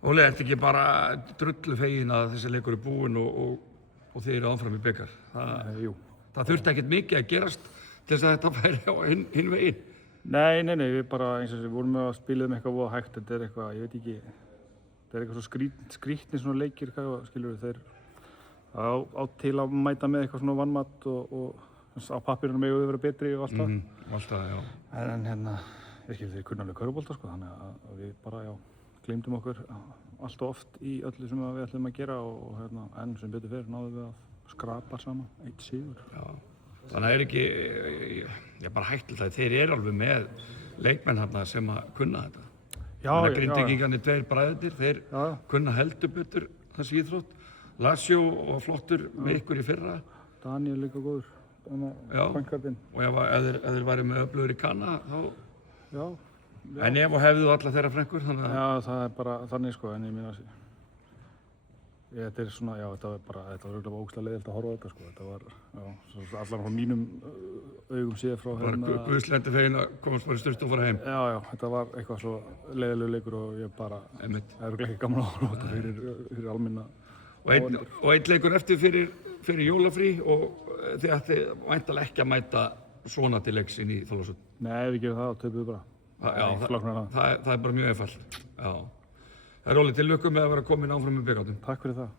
Óli, ertu ekki bara drullu fegin að þessi leikur er búinn og þið eru áfram í bikar? Jú. Það þurfti ekkert mikið að gerast til þess að þetta færi á hinn veginn. Nei, við bara eins og við vorum með að spila eitthvað voða hægt, þetta er eitthvað, ég veit ekki, þetta er eitthvað svo skrítnir svona leikir, skilur þeir á til að mæta með eitthvað svona vannmatt og á pappírunum megum við vera betri og allt það. Alltaf, já. En ég skilur þeir kunna alveg körfubolta sko, þannig að við bara, gleymdum okkur allt og oft í öllu sem við ætlum að gera og en sem betur fyrir náðum við að skrapa saman, 1 sigur. Já. Þannig að það er ekki, bara hættilegt að þeir eru alveg með leikmenn hérna sem að kunna þetta. Já. Grindvíkingarnir 2 bræðurnir, þeir kunna heldur betur þessi íþrótt. Lazio og flottur með ykkur í fyrra. Daniel líka góður, bankkartinn. Og ef þeir væri með öflugur í kanna, þá... Já. En ef og hefðu alla þeirra frengur, þannig að... Já, það er bara þannig sko, en ég minna að þetta er svona, þetta var örugglega ógeðslega leiðilegt að horfa á þetta sko, þetta var, allan frá mínum augum séð frá Bara guðslendi fegin að komast bara í sturtu og fara heim. Já, þetta var eitthvað svo leiðilegur leikur og ég bara, það er örugglega ekki gaman að horfa á þetta fyrir almenna áhorfendur. Og einn leikur eftir fyrir jólafrí og þið ætti væntanlega ekki að mæta svona til leiks inn í Þorlákshöfn. Nei, við gerum það og töpum við bara. Það er bara mjög einfalt. Já. Það er Óli, til lukku með að vera komin áfram með bikarnum. Takk fyrir það.